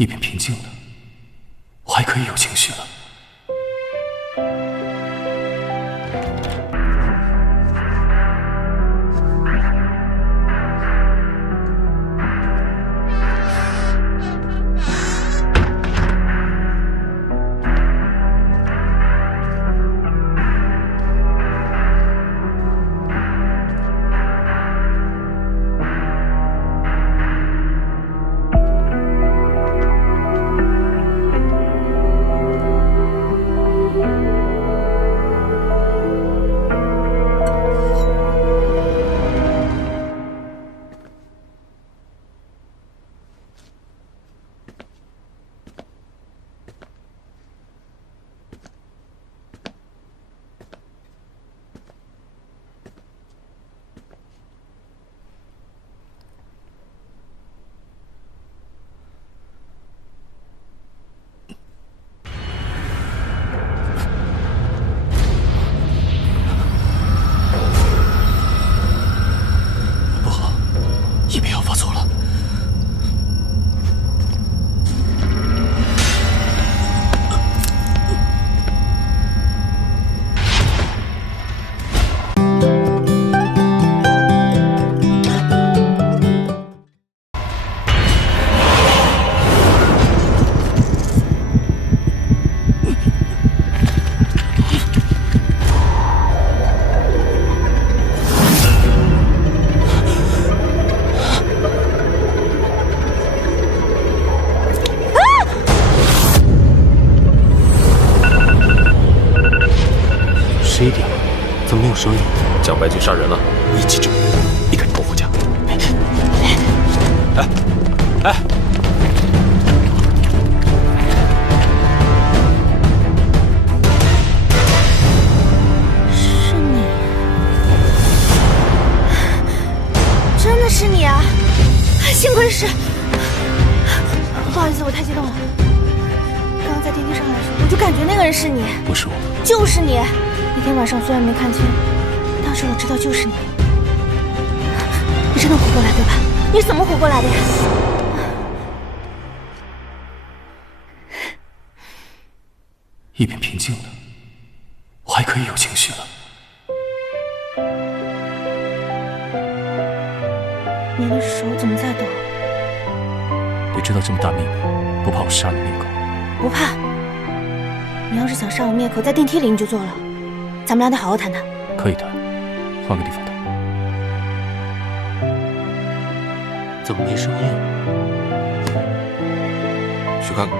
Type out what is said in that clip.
一边平静了，我还可以有情绪了。11点了，怎么没有声音？蒋白军杀人了！你记住，你赶紧过回家。哎，哎！是你，真的是你啊！幸亏是，不好意思，我太激动了。刚刚在电梯上来的时候，我就感觉那个人是你。不是我，就是你。那天晚上虽然没看清，当时我知道就是你。你真的活过来对吧？你怎么活过来的呀？一边平静了，我还可以有情绪了。你的手怎么在抖？你知道这么大秘密，不怕我杀你灭口？不怕。你要是想杀我灭口，在电梯里你就做了。咱们俩得好好谈谈。可以的，换个地方谈。怎么没声音？去看看。